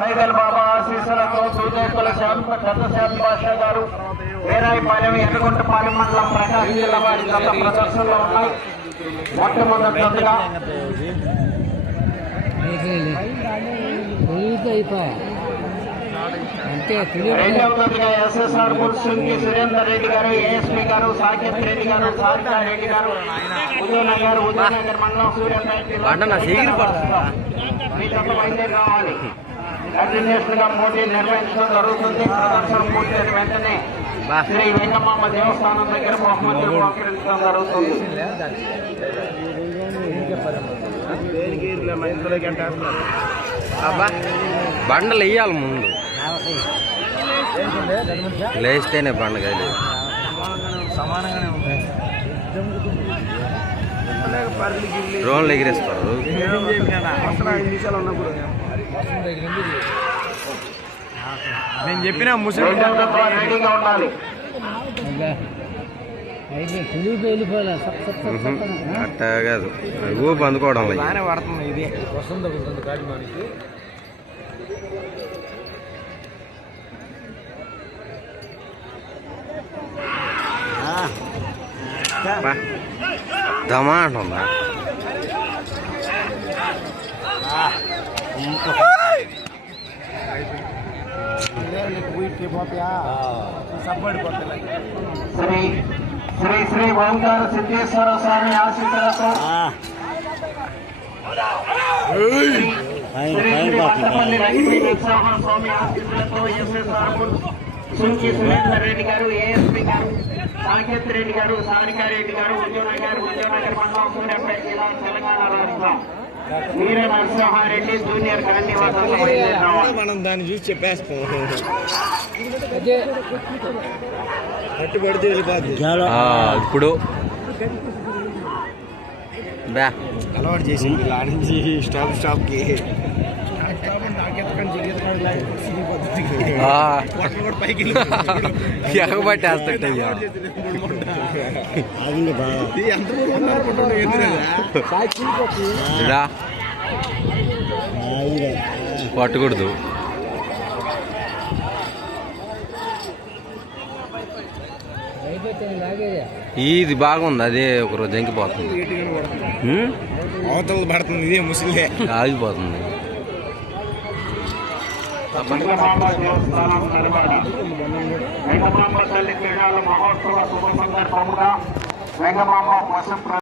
సైదల్ బాబా ఆశీస్సులతో సూదేకుల శ్యామ్ బాషా గారు వేరాయిపాలెం ఎర్రగుంటపాలెం మండలం ప్రకాశం జిల్లా వారి గత ప్రదర్శనలో ఉన్నాయి. మొట్టమొదటిగా రెండవదిగా ఎస్ఎస్ఆర్ సుంకి సురేందర్ రెడ్డి గారు, ఏఎస్పీ గారు, సాకేత్ రెడ్డి గారు, సారికా రెడ్డి గారు, ఉదయనగర్ మండలం సూర్యాపేట బయలుదేరి రావాలి. కంటిన్యూషన్ గా పోటీ నిర్వహించడం జరుగుతుంది. ప్రదర్శన పూర్తయిన వెంటనే శ్రీ వెంకమ్మ దేవస్థానం దగ్గర బహుమతులు స్వీకరించడం జరుగుతుంది. బండలు వేయాలి ముందు, లేస్తేనే పండుగ డ్రోన్లు ఎగిరేస్తారు. నేను చెప్పిన ముస్లిం రెడీగా ఉండాలి. అట్టా కాదు, ఊపి అందుకోవడం బాగానే పడుతుంది. ఇది వసంత కాడి మనకి దమా అంటుందా. శ్రీ శ్రీ శ్రీ ఓంకార సిద్ధేశ్వర స్వామి ఆశీస్సులతో పట్టపల్లి లక్ష్మీనరసింహ స్వామి ఆశీస్సులతో ఎస్ఎస్ఆర్ సుంకి సురేందర్ రెడ్డి గారు, ఏఎస్పీ గారు, సాకేత్ రెడ్డి గారు, సారికారెడ్డి గారు, ఉద్యోనగర్ మండలం సూర్యాపేట జిల్లా తెలంగాణ రాష్ట్రం వీర నరసింహారెడ్డి జూనియర్ గాంధీ మనం దాన్ని చూసి చెప్పేస్తాం. పట్టుబడితే ఇప్పుడు అలవాటు చేసింది నుంచి స్టాప్ కి ఎగబట్టేస్తాయ్యా. పట్టకూడదు. ఇది బాగుంది, అదే ఒకరోజు ఎంకిపోతుంది, అవతల పడుతుంది. ఇదే ముసిలే ఆగిపోతుంది. వెంగమాంబ తల్లి క్రీడల మహోత్సవ శుభ సందర్భంగా వెంగమాంబ